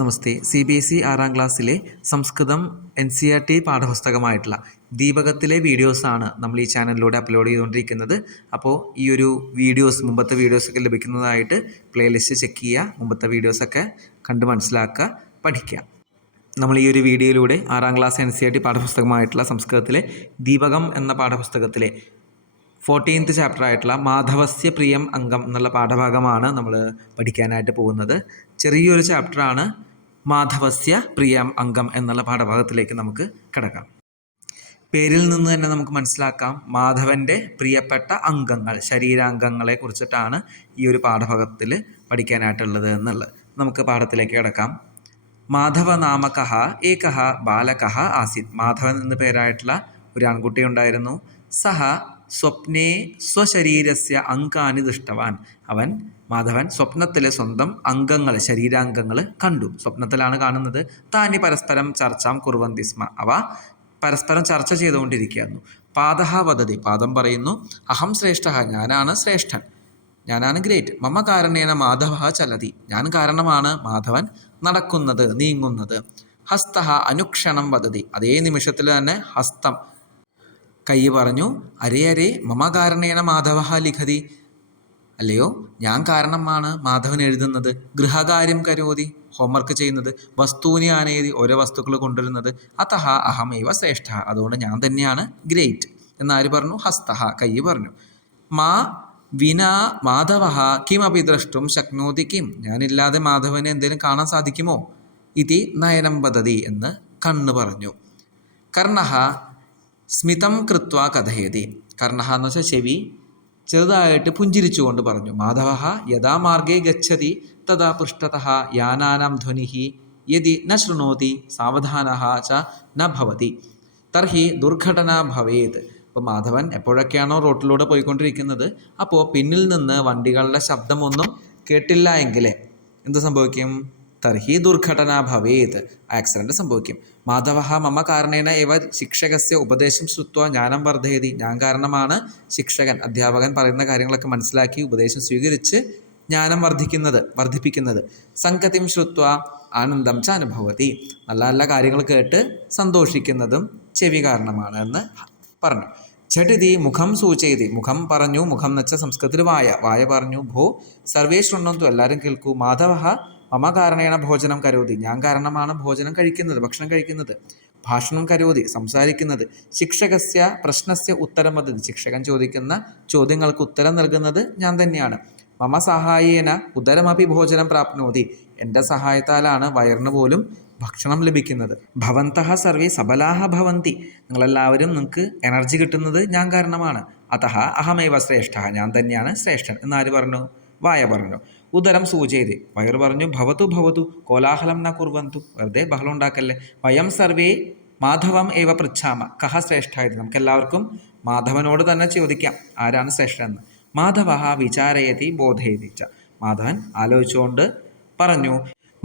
നമസ്തേ. CBSE 6ാം ക്ലാസ്സിലെ സംസ്കൃതം NCERT പാഠപുസ്തകമായിട്ടുള്ള ദീപകത്തിലെ വീഡിയോസാണ് നമ്മൾ ഈ ചാനലിലൂടെ അപ്ലോഡ് ചെയ്തുകൊണ്ടിരിക്കുന്നത്. അപ്പോൾ ഈ ഒരു മുമ്പത്തെ വീഡിയോസൊക്കെ ലഭിക്കുന്നതായിട്ട് പ്ലേലിസ്റ്റ് ചെക്ക് ചെയ്യുക, മുമ്പത്തെ വീഡിയോസൊക്കെ കണ്ട് മനസ്സിലാക്കുക, പഠിക്കുക. നമ്മൾ ഈ ഒരു വീഡിയോയിലൂടെ 6ാം ക്ലാസ് NCERT പാഠപുസ്തകമായിട്ടുള്ള സംസ്കൃതത്തിലെ ദീപകം എന്ന പാഠപുസ്തകത്തിലെ 14th ചാപ്റ്റർ ആയിട്ടുള്ള മാധവസ്യ പ്രിയം അംഗം എന്നുള്ള പാഠഭാഗമാണ് നമ്മൾ പഠിക്കാനായിട്ട് പോകുന്നത്. ചെറിയൊരു ചാപ്റ്ററാണ്. മാധവസ്യ പ്രിയം അംഗം എന്നുള്ള പാഠഭാഗത്തിലേക്ക് നമുക്ക് കിടക്കാം. പേരിൽ നിന്ന് തന്നെ നമുക്ക് മനസ്സിലാക്കാം മാധവൻ്റെ പ്രിയപ്പെട്ട അംഗങ്ങൾ, ശരീരാംഗങ്ങളെ കുറിച്ചിട്ടാണ് ഈ ഒരു പാഠഭാഗത്തിൽ പഠിക്കാനായിട്ടുള്ളത് എന്നുള്ളത്. നമുക്ക് പാഠത്തിലേക്ക് കിടക്കാം. മാധവ നാമകഃ ഏകഃ ബാലകഃ ആസീത്. മാധവൻ എന്ന പേരായിട്ടുള്ള ഒരു ആൺകുട്ടി ഉണ്ടായിരുന്നു. സഹ സ്വപ്നേ സ്വശരീരസ്യ അംഗാനി ദൃഷ്ടവാൻ. മാധവൻ സ്വപ്നത്തിലെ സ്വന്തം അംഗങ്ങൾ, ശരീരാംഗങ്ങൾ കണ്ടു. സ്വപ്നത്തിലാണ് കാണുന്നത്. താനി പരസ്പരം ചർച്ചാം കുർവന്തി സ്മ. അവ പരസ്പരം ചർച്ച ചെയ്തുകൊണ്ടിരിക്കുകയായിരുന്നു. പാദഹ വദതി. പാദം പറയുന്നു, അഹം ശ്രേഷ്ഠ, ഞാനാണ് ശ്രേഷ്ഠൻ, ഞാനാണ് ഗ്രേറ്റ്. മമ കാരണേന മാധവ ചലതി. ഞാൻ കാരണമാണ് മാധവൻ നടക്കുന്നത്, നീങ്ങുന്നത്. ഹസ്തഃ അനുക്ഷണം വദതി. അതേ നിമിഷത്തിൽ തന്നെ ഹസ്തം, കൈ പറഞ്ഞു, അരേ മമ കാരണേന മാധവ ലിഖതി. അല്ലയോ, ഞാൻ കാരണമാണ് മാധവൻ എഴുതുന്നത്. ഗൃഹകാര്യം കരോതി, ഹോംവർക്ക് ചെയ്യുന്നത്. വസ്തൂനി ആനയതി, ഓരോ വസ്തുക്കൾ കൊണ്ടുവരുന്നത്. അതഹ അഹമേവ ശ്രേഷ്ഠ, അതുകൊണ്ട് ഞാൻ തന്നെയാണ് ഗ്രേറ്റ് എന്നാര് പറഞ്ഞു? ഹസ്തഃ, കൈ പറഞ്ഞു. മാ വിനാ മാധവ കിമപി ദ്രഷ്ടും ശക്നോതി കിം. ഞാനില്ലാതെ മാധവനെ എന്തെങ്കിലും കാണാൻ സാധിക്കുമോ? ഇതി നയനം വദതി, എന്ന് കണ്ണ് പറഞ്ഞു. കർണഃ സ്മിതം കൃത്വാ കഥയതി. കർണഃ എന്ന് വെച്ചാൽ ചെവി, ചെറുതായിട്ട് പുഞ്ചിരിച്ചുകൊണ്ട് പറഞ്ഞു, മാധവ യഥാ മാർഗേ ഗച്ഛതി തഥാ പൃഷ്ഠതഃ യാനാനാം ധ്വനിഃ യദി ന ശൃണോതി സാവധാനഃ ച ന ഭവതി തർഹി ദുർഘടന ഭവേത്. അപ്പോൾ മാധവൻ എപ്പോഴൊക്കെയാണോ റോട്ടിലൂടെ പോയിക്കൊണ്ടിരിക്കുന്നത്, അപ്പോൾ പിന്നിൽ നിന്ന് വണ്ടികളുടെ ശബ്ദമൊന്നും കേട്ടില്ല എങ്കിൽ എന്ത് സംഭവിക്കും? തർഹി ദുർഘടന ഭവേത്, ആക്സിഡൻറ്റ് സംഭവിക്കും. മാധവ മമ കാരണേന ഏവ ശിക്ഷകസ്യ ഉപദേശം ശ്രുത്വ ജ്ഞാനം വർദ്ധയതി. ഞാൻ കാരണമാണ് ശിക്ഷകൻ, അധ്യാപകൻ പറയുന്ന കാര്യങ്ങളൊക്കെ മനസ്സിലാക്കി ഉപദേശം സ്വീകരിച്ച് ജ്ഞാനം വർദ്ധിപ്പിക്കുന്നത്. സംഗതിം ശ്രുത്വ ആനന്ദം ച അനുഭവതി. നല്ല നല്ല കാര്യങ്ങൾ കേട്ട് സന്തോഷിക്കുന്നതും ചെവി കാരണമാണ് എന്ന് പറഞ്ഞു. ഝടിതി മുഖം സൂചയതി. മുഖം പറഞ്ഞു, മുഖം എന്ന് വെച്ചാൽ സംസ്കൃതത്തിൽ വായ പറഞ്ഞു. ഭോ സർവേ ശൃണ്വന്തു, എല്ലാവരും കേൾക്കൂ. മാധവ മമ കാരണേന ഭോജനം കരോതി. ഞാൻ കാരണമാണ് ഭോജനം കഴിക്കുന്നത്, ഭക്ഷണം കഴിക്കുന്നത്. ഭാഷണം കരോതി, സംസാരിക്കുന്നത്. ശിക്ഷകസ്യ പ്രശ്നസ്യ ഉത്തരം വദതി. ശിക്ഷകൻ ചോദിക്കുന്ന ചോദ്യങ്ങൾക്ക് ഉത്തരം നൽകുന്നത് ഞാൻ തന്നെയാണ്. മമ സഹായേന ഉദരമപി ഭോജനം പ്രാപ്നോതി. എൻ്റെ സഹായത്താലാണ് വയറിന് പോലും ഭക്ഷണം ലഭിക്കുന്നത്. ഭവന്തഃ സർവേ സബലാഹ ഭവന്തി. നിങ്ങളെല്ലാവരും നിങ്ങൾക്ക് എനർജി കിട്ടുന്നത് ഞാൻ കാരണമാണ്. അതഃ അഹമേവ ശ്രേഷ്ഠ, ഞാൻ തന്നെയാണ് ശ്രേഷ്ഠൻ എന്നാര് പറഞ്ഞു? വായ പറഞ്ഞു. ഉദരം സൂചയതി. വയറ് പറഞ്ഞു, ഭവതു കോലാഹലം ന കുർവന്തു. വെറുതെ ബഹളം ഉണ്ടാക്കല്ലേ. വയം സർവേ മാധവം ഏവ പൃച്ഛാമ കഹ ശ്രേഷ്ഠ. ഇത് നമുക്കെല്ലാവർക്കും മാധവനോട് തന്നെ ചോദിക്കാം, ആരാണ് ശ്രേഷ്ഠനെന്ന്. മാധവ വിചാരയതി ബോധയതി ച. മാധവൻ ആലോചിച്ചുകൊണ്ട് പറഞ്ഞു,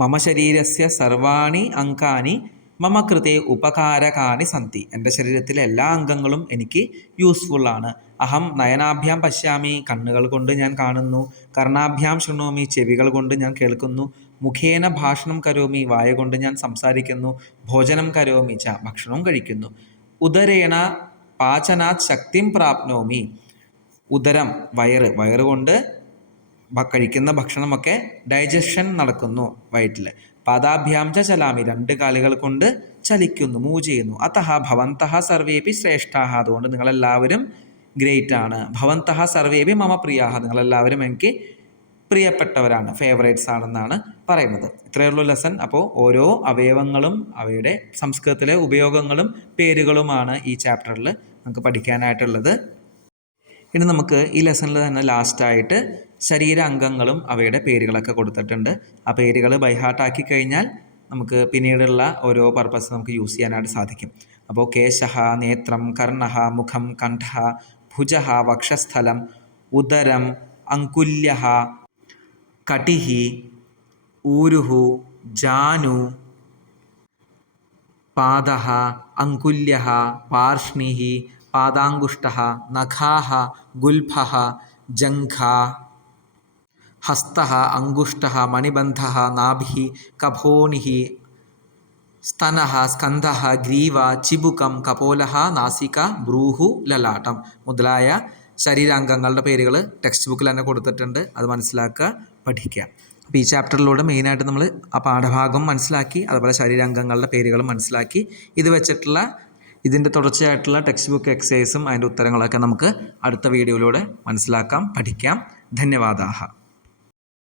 മമ ശരീരസ്യ സർവാണി അംഗാനി മമ കൃതേ ഉപകാരകാനി സന്തി. എൻ്റെ ശരീരത്തിലെ എല്ലാ അംഗങ്ങളും എനിക്ക് യൂസ്ഫുള്ളാണ്. അഹം നയനാഭ്യാം പശ്യാമി, കണ്ണുകൾ കൊണ്ട് ഞാൻ കാണുന്നു. കർണാഭ്യാം ശൃണോമി, ചെവികൾ കൊണ്ട് ഞാൻ കേൾക്കുന്നു. മുഖേന ഭാഷണം കരോമി, വായ കൊണ്ട് ഞാൻ സംസാരിക്കുന്നു. ഭോജനം കരോമി ച, ഭക്ഷണവും കഴിക്കുന്നു. ഉദരേണ പാചനാത് ശക്തിം പ്രാപ്നോമി. ഉദരം, വയറ് കൊണ്ട് കഴിക്കുന്ന ഭക്ഷണമൊക്കെ ഡൈജഷൻ നടക്കുന്നു വയറ്റിൽ. പാദാഭ്യാം ച ചലാമി, രണ്ട് കാലുകൾ കൊണ്ട് ചലിക്കുന്നു, മൂവ് ചെയ്യുന്നു. അതഃ ഭവന്തഃ സർവേപി ശ്രേഷ്ഠാഃ, അതുകൊണ്ട് നിങ്ങളെല്ലാവരും ഗ്രേറ്റ് ആണ്. ഭവന്തഃ സർവേപി മമ പ്രിയാഃ, നിങ്ങളെല്ലാവരും എനിക്ക് പ്രിയപ്പെട്ടവരാണ്, ഫേവറേറ്റ്സ് ആണെന്നാണ് പറയുന്നത്. ഇത്രയേ ഉള്ളൂ ലെസൺ. അപ്പോൾ ഓരോ അവയവങ്ങളും അവയുടെ സംസ്കൃതത്തിലെ ഉപയോഗങ്ങളും പേരുകളുമാണ് ഈ ചാപ്റ്ററിൽ നമുക്ക് പഠിക്കാനായിട്ടുള്ളത്. ഇനി നമുക്ക് ഈ ലെസണിൽ തന്നെ ലാസ്റ്റായിട്ട് ശരീരാംഗങ്ങളും അവയുടെ പേരുകളൊക്കെ കൊടുത്തിട്ടുണ്ട്. ആ പേരുകൾ ബൈഹാർട്ടാക്കി കഴിഞ്ഞാൽ നമുക്ക് പിന്നീടുള്ള ഓരോ പർപ്പസ് നമുക്ക് യൂസ് ചെയ്യാനായിട്ട് സാധിക്കും. അപ്പോൾ കേശഃ, നേത്രം, കർണഃ, മുഖം, കണ്ഠഃ, ഭുജഃ, വക്ഷസ്ഥലം, ഉദരം, അങ്കുല്യഃ, കടിഃ, ഊരുഃ, ജാനു, പാദഃ, അങ്കുല്യഃ, പാർഷ്ണിഃ, പാദാങ്കുഷ്ടഃ, നഖാഃ, ഗുൽഫഃ, ജംഘ, ഹസ്തഃ അങ്കുഷ്ടഃ മണിബന്ധഃ നാഭിः കപോനിः സ്തനഃ സ്കന്ധഃ ഗ്രീവ ചിബുകം കപോലഃ നാസിക ഭ്രൂഹു ലലാട്ടം മുതലായ ശരീരാംഗങ്ങളുടെ പേരുകൾ ടെക്സ്റ്റ് ബുക്കിൽ തന്നെ കൊടുത്തിട്ടുണ്ട്. അത് മനസ്സിലാക്കുക, പഠിക്കുക. അപ്പോൾ ഈ ചാപ്റ്ററിലൂടെ മെയിനായിട്ട് നമ്മൾ ആ പാഠഭാഗം മനസ്സിലാക്കി, അതുപോലെ ശരീരാംഗങ്ങളുടെ പേരുകൾ മനസ്സിലാക്കി. ഇത് വെച്ചിട്ടുള്ള ഇതിൻ്റെ തുടർച്ചയായിട്ടുള്ള ടെക്സ്റ്റ് ബുക്ക് എക്സസൈസും അതിൻ്റെ ഉത്തരങ്ങളൊക്കെ നമുക്ക് അടുത്ത വീഡിയോയിലൂടെ മനസ്സിലാക്കാം, പഠിക്കാം. ധന്യവാദാഹ.